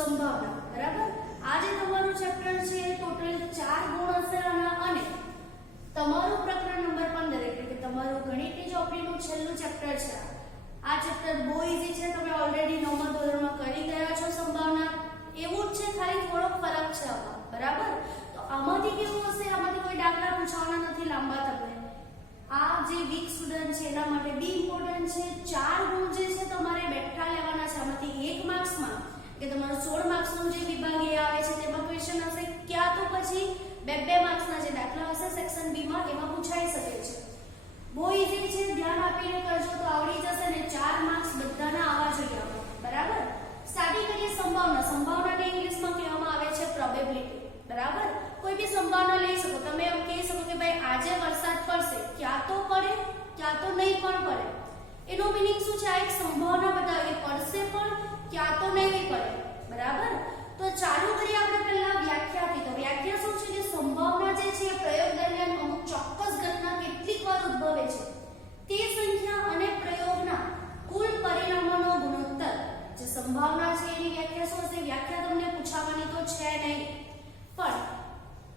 સંભાવના, બરાબર। આજે તમારું ચેપ્ટર છે ટોટલ 4 ગુણ હશે અને તમારું પ્રકરણ નંબર 15 એટલે કે તમારું ગણિતની ચોપડીનું છેલ્લું ચેપ્ટર છે। આ ચેપ્ટર બહુ ઈઝી છે, તમે ઓલરેડી 9મા ધોરણમાં કરી ગયા છો સંભાવના, એવું જ છે, ખાલી થોડો ફરક છે આમાં, બરાબર। તો આમાંથી કેવું હશે, આમાંથી કોઈ દાખલા પૂછવાના નથી લાંબા તમને। આ જે વીક સ્ટુડન્ટ છે એના માટે બી ઇમ્પોર્ટન્ટ છે। 4 ગુણ જે છે તમારે બેઠા લેવાના છે, આમાંથી 1 માર્ક્સમાં કે તમારું 16 માર્ક્સનો જે વિભાગ એ આવે છે તેમાં ક્વેશ્ચન હશે, ક્યાં તો પછી 2 માર્ક્સના જે દાખલા હશે સેક્શન બી માં એમાં પૂછાઈ શકે છે। બહુ ઈઝી છે, ધ્યાન આપીને કરજો તો આવડી જશે ને 4 માર્ક્સ બધાના આવવા જોઈએ આપણે, બરાબર। સ્ટાર્ટિંગ કરીએ સંભાવના। સંભાવનાને ઇંગ્લિશમાં કહેવામાં આવે છે પ્રોબેબિલિટી, બરાબર। કોઈ બી સંભાવના લઈ શકો, તમે એમ કહી શકો કે ભાઈ આજે વરસાદ પડશે, ક્યાં તો પડે ક્યાં તો નહીં પણ પડે, એનો મીનિંગ શું છે, આ એક સંભાવના બતાવે કે પડશે પણ ક્યાં તો નહીં પડે, બરાબર। તો ચાલુ કરીએ આપણે પહેલા વ્યાખ્યાથી। તો વ્યાખ્યા શું છે કે સંભાવના જે છે પ્રયોગ દરમિયાન અમુક ચોક્કસ ઘટના કેટલીક વાર ઉદ્ભવે છે તે સંખ્યા અને પ્રયોગના કુલ પરિણામોનો ગુણોત્તર। જે સંભાવના છે એની વ્યાખ્યા શું હશે, વ્યાખ્યા તમને પૂછાવાની તો છે નહીં, પણ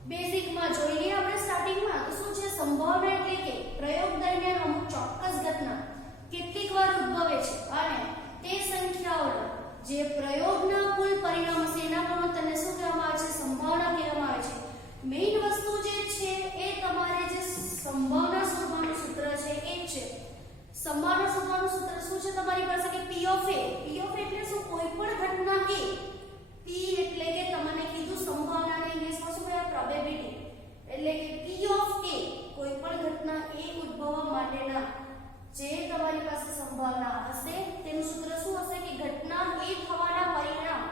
બેઝિકમાં જોઈ લઈએ આપણે સ્ટાર્ટિંગમાં। તો શું છે સંભાવના એટલે કે પ્રયોગ દરમિયાન અમુક ચોક્કસ ઘટના કેટલીક વાર ઉદ્ભવે છે અને તે સંખ્યાઓના જે પ્રયોગના કુલ પરિણામ છે એના ગુણોત્તરને શું કહેવામાં આવે છે, સંભાવના કહેવામાં આવે છે। મેઈન વસ્તુ જે છે એ તમારે જે સંભાવના શોધવાનું સૂત્ર છે એ છે, સંભાવના શોધવાનું સૂત્ર શું છે તમારી પાસે કે P of A। P of A એટલે શું, કોઈ પણ ઘટના A, P એટલે કે તમને કીધું સંભાવનાને ઇંગ્લિશમાં શું કહેવાય, પ્રોબેબિલિટી, એટલે કે P of A કોઈ પણ ઘટના A ઉદ્ભવવા માટેના જે તમારી પાસે સંભાવના હશે તેનું સૂત્ર શું હશે કે ઘટના A થવાના પરિણામ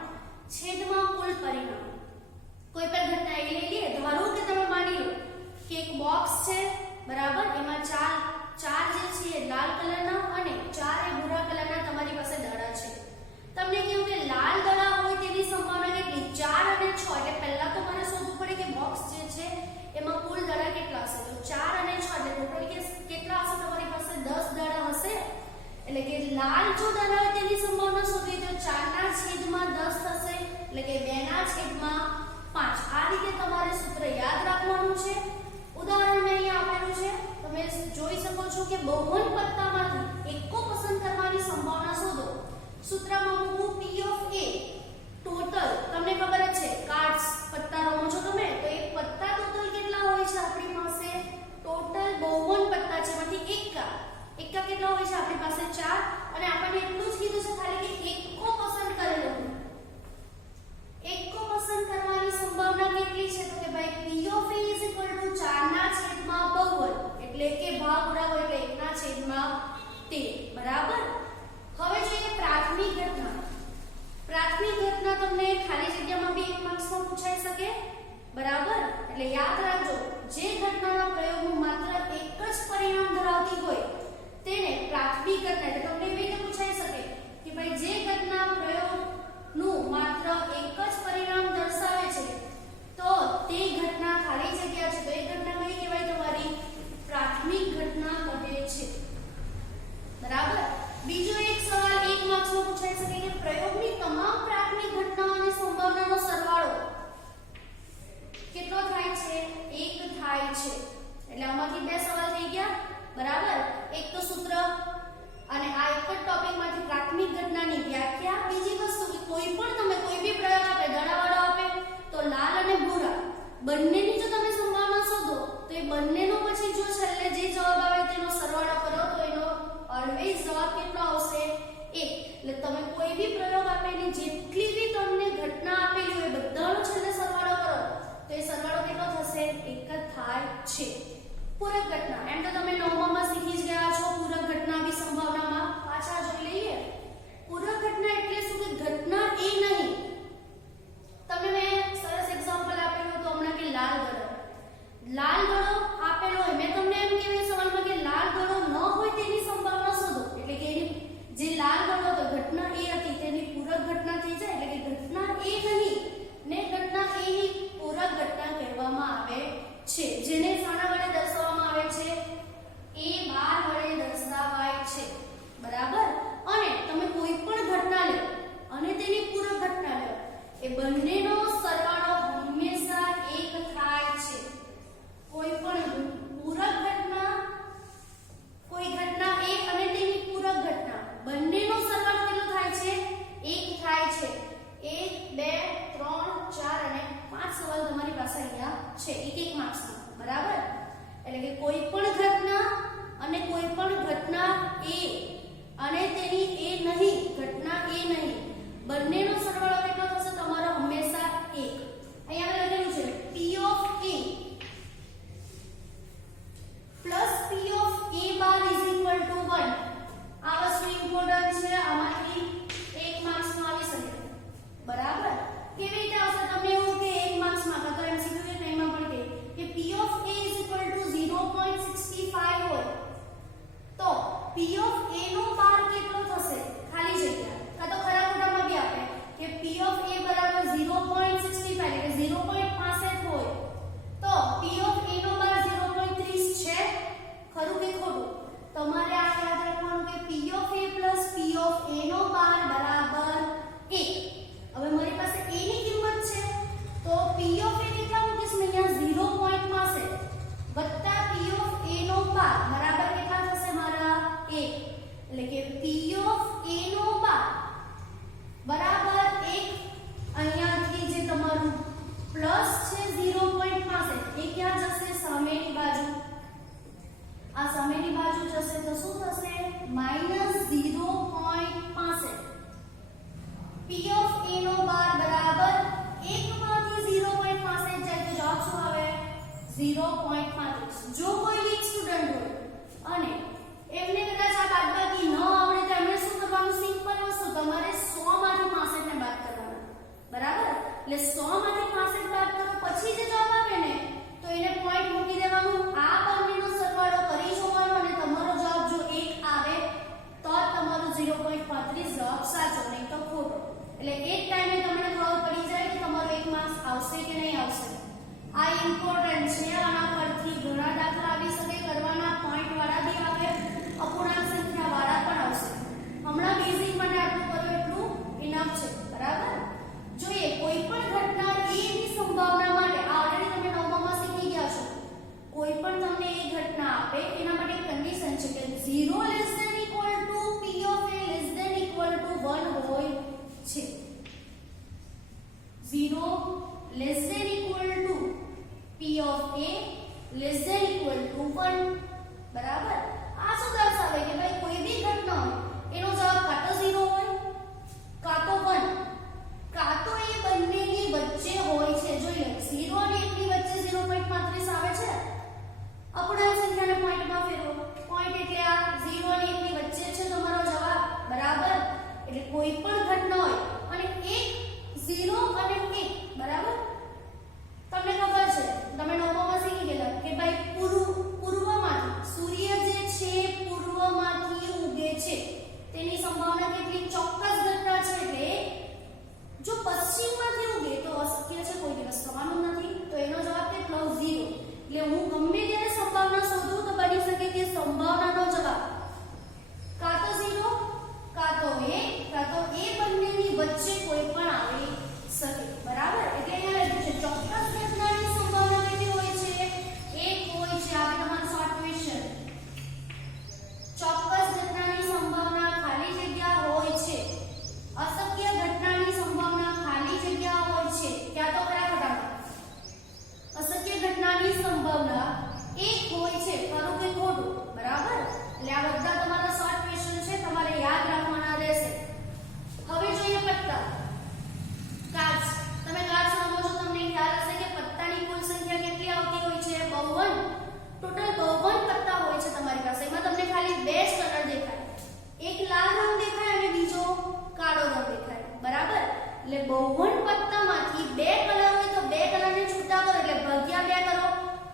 છેદમાં કુલ પરિણામ। કોઈ પણ ઘટના એ લઈ લઈએ, ધારો કે તમે માની લો કે એક બોક્સ છે, બરાબર, એમાં ચાર જે છે લાલ કલરના અને 4 એ ભૂરા કલરના તમારી પાસે દડા છે। તમને કહ્યું કે લાલ દડા હોય તેની સંભાવના કેટલી, 4 અને 6, એટલે પહેલા તો મને શોધવું પડે કે બોક્સ જે છે એમાં કુલ દડા કેટલા હશે। તો 4 અને 6 એટલે ટોટલ કેટલા હશે તમારી પાસે, 10 દડા હશે। એટલે કે લાલ જો દડા હોય તેની સંભાવના શોધવી તો 4 ના છેદમાં 10 થશે, એટલે કે 2 ના છેદમાં 5। આ રીતે તમારે સૂત્ર યાદ રાખવાનું છે। ઉદાહરણ મેં અહીંયા આપેલું છે, તમે જોઈ શકો છો કે બહુવન પત્તામાંથી એકો પસંદ કરવાની સંભાવના શોધો। સૂત્રમાં મૂકવું P of A ટોટલ, તમને ખબર જ છે કાર્ડ્સ પત્તા રમો છો તમે, તો એ પત્તા ટોટલ કેટલા હોય છે આપણી પાસે, ટોટલ 52 પત્તા છે એમાંથી એકા કેટલા હોય છે આપણી પાસે 4, અને આપણને એટલું જ કીધું છે ખાલી કે એકો પસંદ કરેલો, એકો પસંદ કરવાની સંભાવના કેટલી છે, તો કે ભાઈ P of A 4 ના છેદમાં 52, એટલે કે ભાગ ઉડાવો એટલે 1 ના છેદમાં 13, બરાબર। હવે જોઈએ પ્રાથમિક ઘટના। પ્રાથમિક ઘટના તમને ખાલી જગ્યામાં બી 1 માર્ક્સમાં પૂછાઈ શકે, બરાબર। એટલે યાદ રાખજો, જે ઘટનાના પ્રયોગનું માત્ર એક જ પરિણામ ધરાવતી હોય તેને પ્રાથમિક ઘટના, એટલે તમને એવી રીતે પૂછાઈ શકે કે ભાઈ જે ઘટના પ્રયોગનું માત્ર એક જ પરિણામ દર્શાવે છે તો તે ઘટના ખાલી જગ્યા છે, તો એ ઘટના કઈ કહેવાય, તમારી પ્રાથમિક ઘટના કહે છે, બરાબર। બીજો એક સવાલ 1 માર્ક્સમાં પૂછાઈ શકે કે પ્રયોગની તમામ પ્રાથમિક ઘટનાઓની સંભાવનાનો સરવાળો કેટલો થાય છે, 1 થાય છે। એટલે આમાંથી 2 સવાલ થઈ ગયા, બરાબર। એક તો સૂત્ર અને આ એક જ ટોપિકમાંથી પ્રાથમિક ઘટનાની વ્યાખ્યા। બીજી વસ્તુ કે કોઈ પણ તમે કોઈ બી પ્રયોગ આપે, દડાવાળો આપે તો લાલ અને ભૂરા બંનેની જો તમે સંભાવના શોધો તો એ બંનેનો પછી જો છેલ્લે જે જવાબ આવે તેનો સરવાળો કરો તો એનો ઓલવેઝ જવાબ કેટલો આવશે, 1। એટલે તમે કોઈ બી પ્રયોગ આપે ને જેટલી બી તમને ઘટના આપેલી હોય બધાનો છેલ્લે સરવાળો કરો તો એ સરવાળો કેટલો થશે, 1 જ થાય છે। પૂરક ઘટના, એમ તો તમે 9માં શીખી જ ગયા છો પૂરક ઘટના બી સંભાવનામાં, પાછા જોઈ લઈએ। પૂરક ઘટના એટલે શું કે ઘટના એ નહીં, તમને મેં સરસ એક્ઝામ્પલ આપેલું તો હમણાં કે લાલ દડો આપેલો હોય, મેં તમને એમ કહેવાય સવાલમાં કે લાલ દડો ન હોય તેની સંભાવના શોધો, એટલે કે એની જે લાલ દડો તો ઘટના એ હતી તેની પૂરક ઘટના થઈ જાય, એટલે કે ઘટના એ નહીં ને ઘટના એ ની પૂરક ઘટના કહેવામાં આવે છે, જેને શાના વડે દર્શાવવામાં આવે છે, A/N સવાલ તમારી પાસે અહીંયા છે 1 માર્ક્સનો, બરાબર? એટલે કે કોઈ પણ ઘટના અને કોઈ પણ ઘટના A અને તેની A નહીં, ઘટના A નહીં, બંનેનો સરવાળો કેટલો થશે તમારો? હંમેશા 1. અહીંયા આપણે લખેલું છે P of A plus P of A bar is equal to 1. આ વસ્તુ ઇમ્પોર્ટન્ટ છે, આમાંથી 1 માર્ક્સનો આવી શકે, બરાબર? કેવી રીતે આવશે? તમને એવું કે 1 માર્ક્સમાં કાં તો MCQ કે એમાં પણ કે P of A is equal to 0.65 હોય તો P of A નો બાર કેટલો થશે? ખાલી જગ્યા કાં તો ખરા ખોટામાં બી આપે કે P of A બરાબર 0.65 એટલે કે 0.65 હોય તો P of A નો બાર 0.30 છે, ખરું કે ખોટું? તમારે આ યાદ રાખવાનું કે P of A plus P of A નો બાર બરાબર 1. હવે મારી પાસે A ની કિંમત છે તો P of A કેટલા મૂકીશ મેં અહીંયા? 0.65 વત્તા P of A નો બાર બરાબર કેટલા થશે મારા? 1. એટલે કે P of A નો બાર બરાબર 1. અહીંયાથી જે તમારું પ્લસ છે 0.65 એ ક્યાં જશે? સામેની બાજુ. આ સામેની બાજુ જશે તો શું થશે? -0.65. P of A નો બાર બરાબર 1 માંથી 0.65 જાય તો જવાબ શું આવે? 0.35. જો કોઈ વીક સ્ટુડન્ટ હોય અને એમને કદાચ આ બાદબાકી ન આવડે તો એમણે શું કરવાનું? સિમ્પલ વસ્તુ, તમારે 100 માંથી 65 ને બાદ કરવાના, બરાબર? એટલે 100 માંથી 65 બાદ કરો પછી જે જવાબ આવે ને તો એને પોઈન્ટ મૂકી દેવાનું. આ બંનેનો સરવાળો કરી જોવાનો અને તમારો જવાબ જો 1 આવે તો તમારો 0.35 જવાબ સાચો, નહીં તો ખોટો. એટલે એક ટાઈમે તમને ખબર પડી જાય કે તમારો 1 માર્ક્સ આવશે કે નહીં આવશે. આ ઇમ્પોર્ટન્ટ છે, આના પરથી ઘણા દાખલા આવી શકે, કરવાના પોઈન્ટ વાળા બી આવે, અપૂર્ણાંક સંખ્યા વાળા પણ આવશે. હમણાં બેઝિક માટે આટલું કર્યું એટલું ઇનફ છે, બરાબર? જોઈએ કોઈ પણ ઘટના A ની સંભાવના માટે આ ઓલરેડી તમે નવમામાં શીખી ગયા છો. કોઈ પણ તમને એ ઘટના આપે એના માટે કન્ડિશન છે કે 0 less than equal to P of A less than equal to 1 હોય છે. 0 less than equal to P of A less than equal to 1, બરાબર? આ શું દર્શાવે કે ભાઈ કોઈ બી ઘટના હોય એનો જવાબ કાં તો 0 હોય કાં તો 1 કાં તો એ બંનેની વચ્ચે હોય છે. જોઈ લો 0 અને 1 ની વચ્ચે 0.35 આવે છે. અપૂર્ણાંક સંખ્યાને પોઈન્ટમાં ફેરવો. પોઈન્ટ એટલે આ 0 અને 1 ની વચ્ચે છે તમારો જવાબ, બરાબર? એટલે કોઈ પણ ઘટના હોય અને 1 0 અને 1, બરાબર? તમને ખબર છે, તમે નવમામાં શીખી ગયેલા કે ભાઈ પૂર્વમાંથી સૂર્ય જે છે પૂર્વમાંથી ઉગે છે તેની સંભાવના કેટલી? ચોક્કસ ઘટના છે એટલે જો પશ્ચિમમાંથી ઉગે તો અશક્ય છે, કોઈ દિવસ થવાનું નથી. તો એનો જવાબ કેટલો? 0. એટલે હું ગમે ત્યારે સંભાવના શોધું તો બની શકે કે સંભાવનાનો જવાબ કાં તો 0 કાં તો 1 કાં તો એ બંનેની વચ્ચે કોઈ પણ આવી શકે, બરાબર? એટલે અહીંયા લખ્યું છે ચોક્કસ ઘટનાની સંભાવના કેટલી હોય છે? 1 હોય છે. આ તમારો શોર્ટ ક્વેશ્ચન. ચોક્કસ ઘટનાની સંભાવના ખાલી જગ્યા હોય છે. અશક્ય ઘટનાની સંભાવના ખાલી જગ્યા હોય છે. ક્યાં તો ખરા ખોટા? અશક્ય ઘટનાની સંભાવના 1 હોય છે, ખરું કે ખોટું? બરાબર? એટલે આ બધા તમારા શોર્ટ ક્વેશ્ચન છે, તમારે યાદ રાખવાના રહેશે. હવે જોઈએ પત્તા. કાર્ડ્સ. તમે કાર્ડ્સ રમો છો, તમને ખ્યાલ હશે કે પત્તાની કુલ સંખ્યા કેટલી આવતી હોય છે? 52. ટોટલ 52 પત્તા હોય છે તમારી પાસે. એમાં તમને ખાલી 2 જ કલર દેખાય. એક લાલ રંગ દેખાય અને બીજો કાળો રંગ દેખાય, બરાબર? એટલે 52 પત્તામાંથી 2 કલર હોય તો 2 કલરને છૂટા કરો એટલે ભાગ્યા 2 કરો.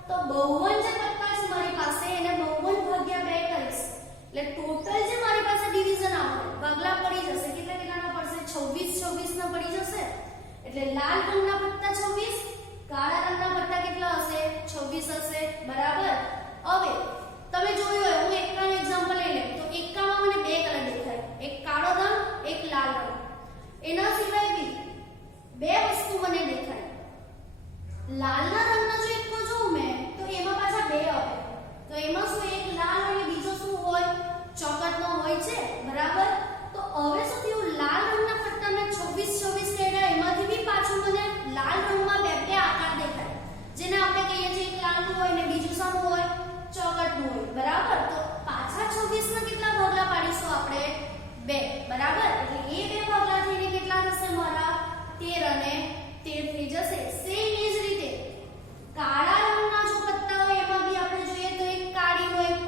તો 52 જે પત્તા છે મારી પાસે એને 52 ભાગ્યા 2 કરીશ એટલે ટોટલ જે મારી પાસે ડિવિઝન આવશે ભાગલા પડી જશે. કેટલાના પડશે? 26 ના પડી જશે. એટલે લાલ રંગના પત્તા 26, કાળા રંગના પત્તા કેટલા હશે? 26 હશે, બરાબર? હવે તમે જોયું હોય, હું એકાનું એક્ઝામ્પલ લઈ લઉં તો એકામાં મને 2 કલર દેખાય, એક કાળો રંગ એક લાલ રંગ. એના સિવાય બી 2 વસ્તુ મને દેખાય. લાલના રંગના જો એકનો જોઉં મેં તો એમાં પાછા 2 આવે. તો એમાં શું? એક લાલ અને બીજો શું હોય? ચોકટનો હોય છે, બરાબર? તો હવે શું થયું? લાલ રંગના પટ્ટા મેં 26 કર્યા, એમાંથી બી પાછું મને લાલ રંગમાં 2 આકાર બરાબર. એટલે એ બે ભાગલા થઈને કેટલા થશે મારા 13 અને 13 થઈ જશે. સેમ એ જ રીતે કાળા રંગના જો પત્તા હોય એમાં બી આપણે જોઈએ તો એક કાળીનો એક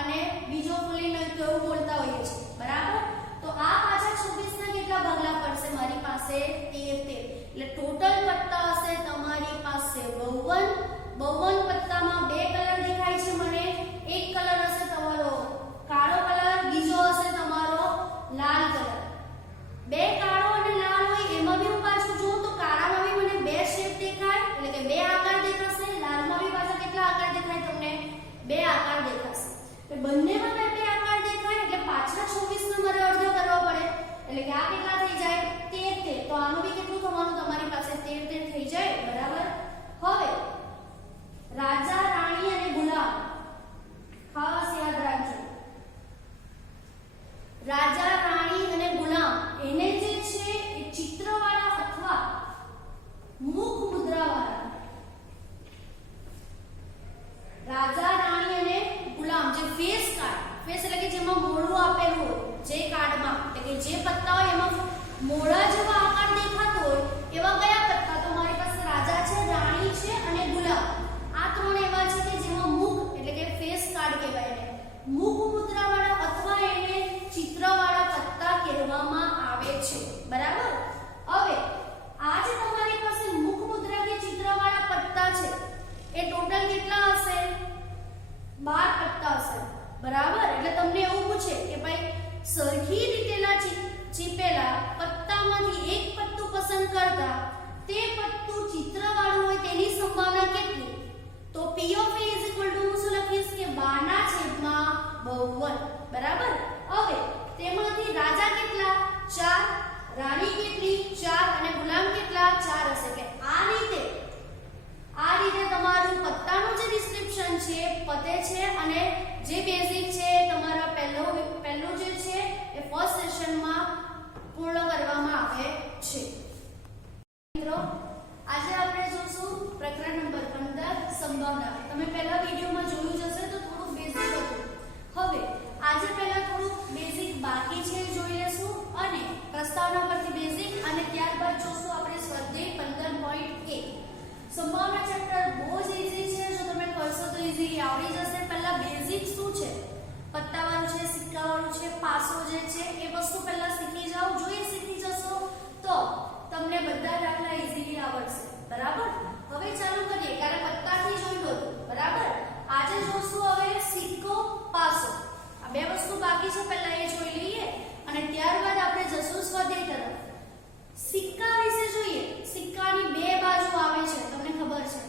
અને બીજો ફૂલીનો એક એવું બોલતા હોઈએ છીએ, બરાબર. તો આ પાછા 26 ના કેટલા ભાગલા પડશે મારી પાસે 13. એટલે ટોટલ પત્તા હશે તમારી પાસે 52. 52 પત્તામાં બે કલર દેખાય છે મને. એક કલર હશે તમારો કાળો કલર, બીજો હશે તમારો લાલ કલર. બે કાળો અને લાલ હોય એમાં બી હું પાછું જોઉં તો કાળામાં બી મને બે શેપ દેખાય, એટલે કે બે આકાર દેખાશે. લાલમાં બી પાછા કેટલા આકાર દેખાય તમને? બે આકાર દેખાશે. તો બંનેમાં બે આકાર દેખાય એટલે પાછા 26 નો મારે અડધો કરવો પડે. એટલે કે આ કેટલા થઈ જાય? 13. તો આનું બી કેટલું થવાનું તમારી પાસે? 13 થઈ જાય, બરાબર. હવે રાજા, રાણી અને ગુલામ ખાસ યાદ રાખજો. રાજા, રાણી અને ગુલામ એને જે છે એ ચિત્રવાળા અથવા મુખ મુદ્રાવાળા. રાજા, રાણી અને ગુલામ જે ફેસ કાર્ડ, ફેસ એટલે કે જેમાં મોઢું આપેલું હોય, જે કાર્ડમાં એટલે કે જે પત્તા હોય એમાં મોઢા જેવા આકાર દેખાતો હોય એવા કયા પત્તા? તો મારી પાસે રાજા છે, રાણી છે અને ગુલામ. આ ત્રણ એવા છે કે જેમાં મુખ એટલે કે ફેસ કાર્ડ કહેવાય એને. મુખ મુદ્રાવાળા અથવા એને ચિત્રવાળા પત્તા કહેવામાં આવે છે, બરાબર. હવે આ જે તમારી પાસે મુખ મુદ્રા કે ચિત્રવાળા પત્તા છે એ ટોટલ કેટલા હશે? 12 પત્તા હશે, બરાબર. એટલે તમને એવું પૂછે કે ભાઈ સરખી રીતેલા ચીપેલા પત્તામાંથી એક પત્તું પસંદ કરતા તે પત્તું ચિત્રવાળું હોય તેની સંભાવના કેટલી? તો P of A is equal to હું શું લખીશ કે 12/52, બરાબર. હવે તેમાંથી રાજા કેટલા? 4, રાણી કેટલી? 4 અને ગુલામ કેટલા? 4 હશે. એટલે આ રીતે તમારું પત્તાનું જે ડિસ્ક્રિપ્શન છે પતે છે અને જે બેઝિક છે તમારા પહેલું જે છે એ ફર્સ્ટ સેશનમાં પૂર્ણ કરવામાં આવે છે. મિત્રો આજે આપણે જોશું પ્રકરણ નંબર 15 સંભાવના. તમે પહેલા વિડિયોમાં જોયું જ હશે તો થોડું બેઝિક હતું. હવે આજે પહેલા થોડું બેઝિક બાકી છે જોઈ લેશું અને પ્રસ્તાવના પરથી બેઝિક અને ત્યારબાદ જોશું આપણે સ્વાધ્યાય 15.1. સંભાવના ચેપ્ટર બહુ જ ઈઝી છે. જો તમે કરશો તો ઈઝીલી આવડી જશે. પહેલા બેઝિક શું છે? પત્તાવાળું છે, સિક્કાવાળું છે, પાસો જે છે એ વસ્તુ પહેલા શીખી જાઓ. જો એ શીખી જશો તો તમને બધા દાખલા ઈઝીલી આવડશે, બરાબર. હવે ચાલુ કરીએ. ત્યારે પત્તાથી જોઈ લો, બરાબર. આજે જોશું હવે સિક્કો, પાસો. આ બે વસ્તુ બાકી છે, પહેલા એ જોઈ લઈએ અને ત્યારબાદ આપણે જશું સ્વાધ્યાય તરફ. સિક્કા વિશે જોઈએ. સિક્કાની બે બાજુ આવે છે, તમને ખબર છે.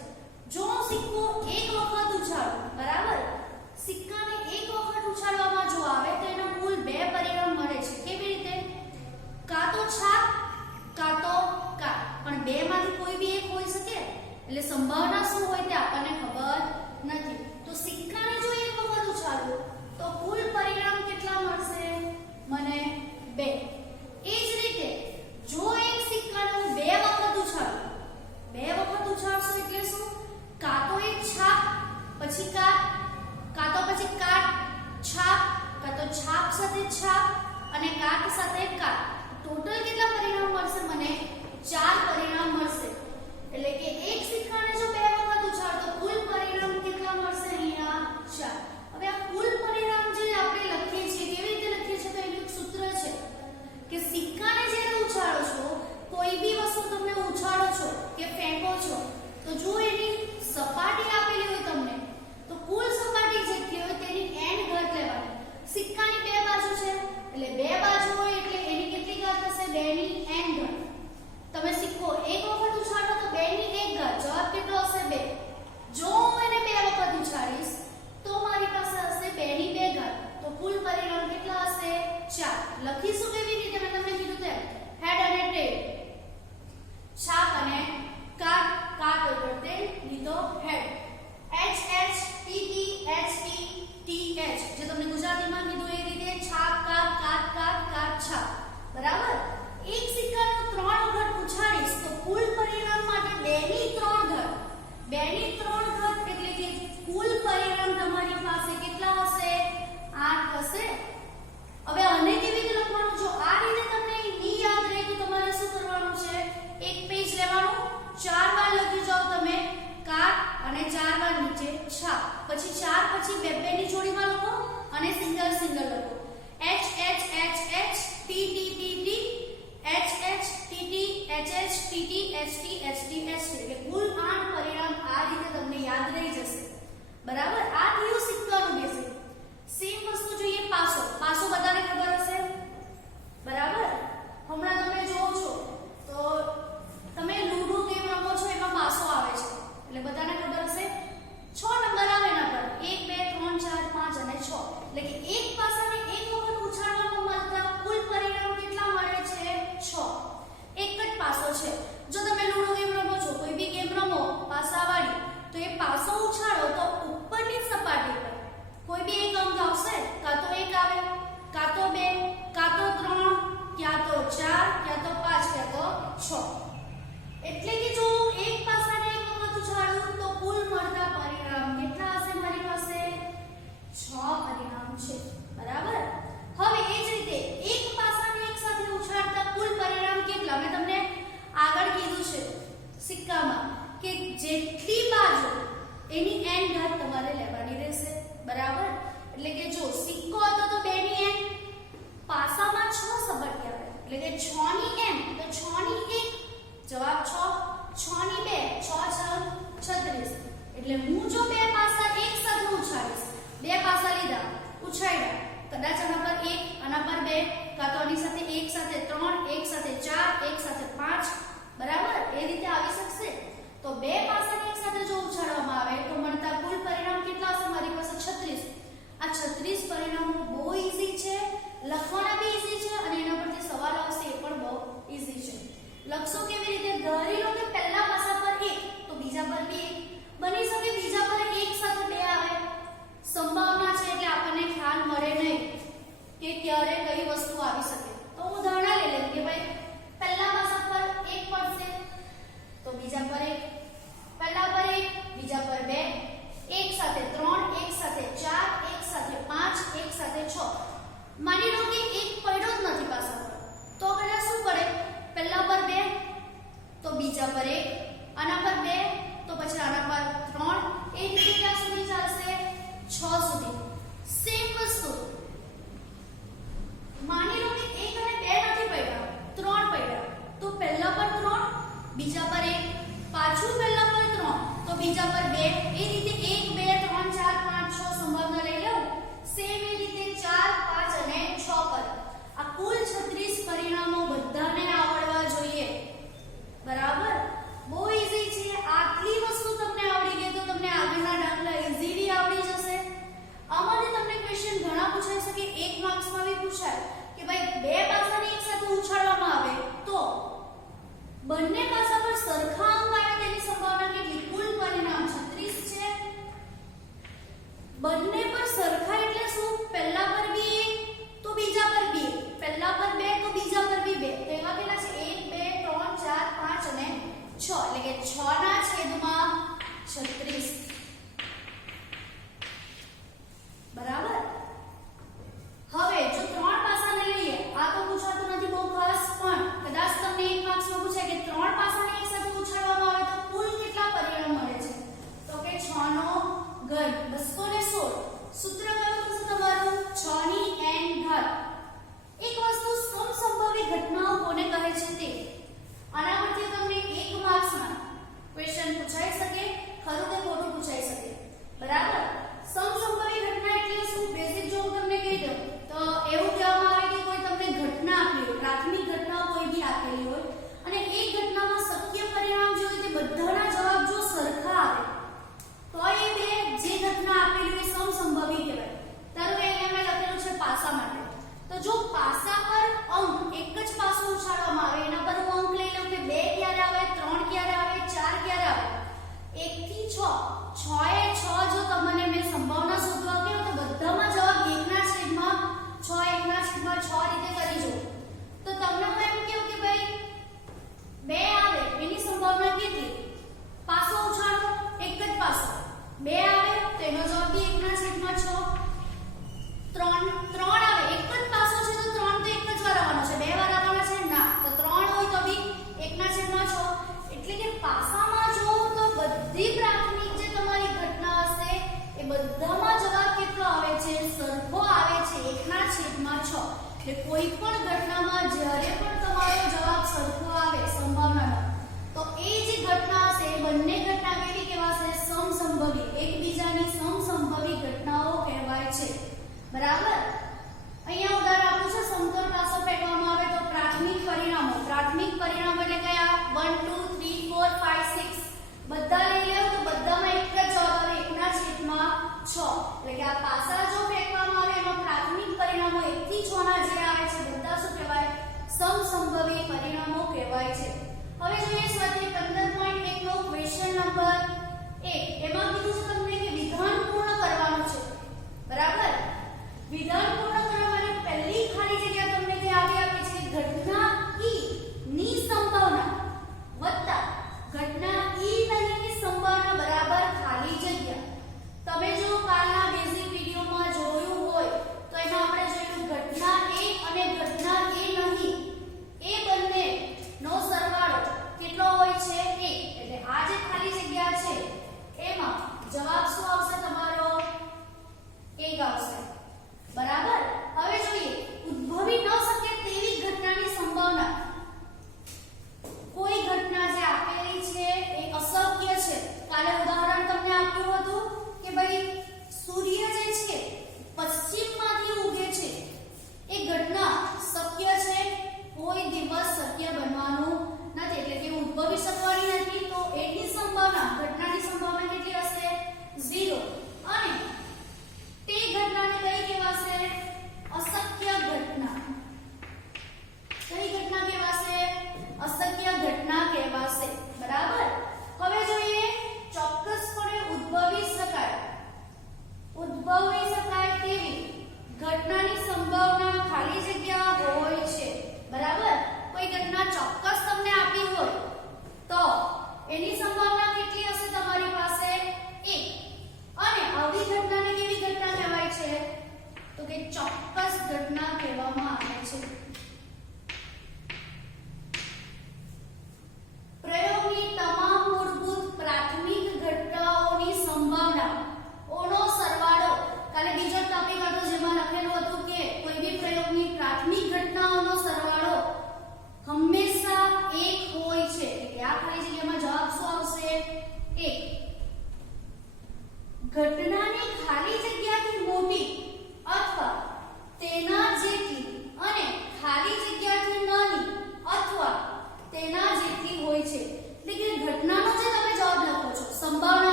જો સિક્કો એક વખત ઉછાળો, બરાબર. સિક્કાને એક વખત ઉછાળવામાં જો આવે તો એના કુલ બે પરિણામ મળે છે. કેવી રીતે? કાં તો છાપ કાં તો કાટ. પણ બે માંથી કોઈ બી એક હોઈ શકે. એટલે સંભાવના શું હોય તે આપણને ખબર નથી. તો સિક્કાને જો એક વખત ઉછાળો તો કુલ પરિણામ કેટલા મળશે? મને 2. એ જ રીતે જો એક સિક્કાને હું 2 વખત ઉછાળું, 2 વખત ઉછાળશો એટલે શું? કાં તો એક છાપ પછી કાટ, કાં તો પછી કાટ છાપ, કાં તો છાપ સાથે છાપ અને કાટ સાથે કાટ. ટોટલ કેટલા પરિણામ મળશે? મને 4 પરિણામ મળશે. એટલે કે એક સિક્કાને જો 2 વખત ઉછાળો તો કુલ પરિણામ કેટલા મળશે? અહીંયા 4. હવે આ કુલ પરિણામ જે આપણે લખીએ છીએ કેવી રીતે લખીએ છીએ? તો એનું એક સૂત્ર છે કે સિક્કાને જ્યારે ઉછાળો છો, કોઈ બી વસ્તુ તમે ઉછાળો છો કે ફેંકો છો તો જો એની સપાટી આપેલી હોય તમને તો કુલ સપાટી જેટલી હોય તેની n ઘાત લેવાની. સિક્કાની બે બાજુ છે એટલે બે બાજુ હોય એટલે એની કેટલી ઘાત થશે? 2 ની n ઘાત. તમે સિક્કો એક HT HT HT એટલે કુલ 8 પરિણામ આ રીતે તમને યાદ રહી જશે. બરાબર? આ થયું સિક્કાનું બેઝિક. સેમ વસ્તુ જોઈએ પાસો. પાસો બધાને ખબર હશે. બરાબર? હમણાં તમે જોવો છો તો તમે લૂડો ગેમ રમો છો એમાં પાસો આવે છે. એટલે બધાને ખબર હશે 6 નંબર આવે એના પર 1 2 3 4 5 અને 6. એટલે કે એક પાસાને એક વખત ઉછાળવામાં મળતા કુલ પરિણામ કેટલા મળે છે? 6. એક જ પાસો છે. જો તમે લૂડો ગેમ રમો છો, કોઈ બી ગેમ રમો પાસાવાળી, તો એ પાસો ઉછાળો તો ઉપરની સપાટી પર કોઈ બી એક અંક આવશે. કાં તો 1 આવે, કાં તો 2, કાં તો 3, ક્યાં તો 4, ક્યાં તો 5, ક્યાં તો 6. એટલે કે જો એક પાસાને એક વખત ઉછાળું તો કુલ મળતા પરિણામ કેટલા હશે? મારી પાસે 6 પરિણામ છે. બરાબર? હવે એ જ રીતે એક પાસાને એક સાથે ઉછાળતા કુલ પરિણામ કેટલા? મેં તમને આગળ કીધું છે સિક્કામાં કે જેટલી બાજુ એની n ઘાત તમારે લેવાની રહેશે. બરાબર? એટલે કે જો સિક્કો હતો તો 2 ની n, પાસામાં 6 સપાટી આવે એટલે કે 6 ની n તો 6 ની 1, જવાબ 6. 6 ની 2, 6 6 36. એટલે હું જો બે પાસા એક સાથે ઉછાળીશ, બે પાસા લીધા, ઉછાળ્યા, કદાચ આના પર 1, આના પર 2, કાં તો આની સાથે 1 સાથે 3, 1 સાથે 4, 1 સાથે 5. બરાબર? એ રીતે આવી શકશે. તો બે પાસાને એક સાથે જો ઉછાળવામાં આવે તો મળતા કુલ પરિણામ કેટલા હશે? મારી પાસે 36. આ 36 પરિણામો બહુ ઈઝી છે, લખવાના બી ઈઝી છે અને એના પરથી સવાલ આવશે એ પણ બહુ ઈઝી છે. લખશો કેવી રીતે? ધારી લો કે પહેલા પાસા પર 1 તો બીજા પર બી 1 બની શકે, બીજા પર 1 સાથે 2 આવે. સંભાવના છે એટલે આપણને ખ્યાલ મળે નહીં કે ક્યારે કઈ વસ્તુ આવી શકે એટલે કે આ પાસા જો ફેંકવામાં આવે એમાં પ્રાથમિક પરિણામો 1 થી 6 ના જે આવે છે બધા શું કહેવાય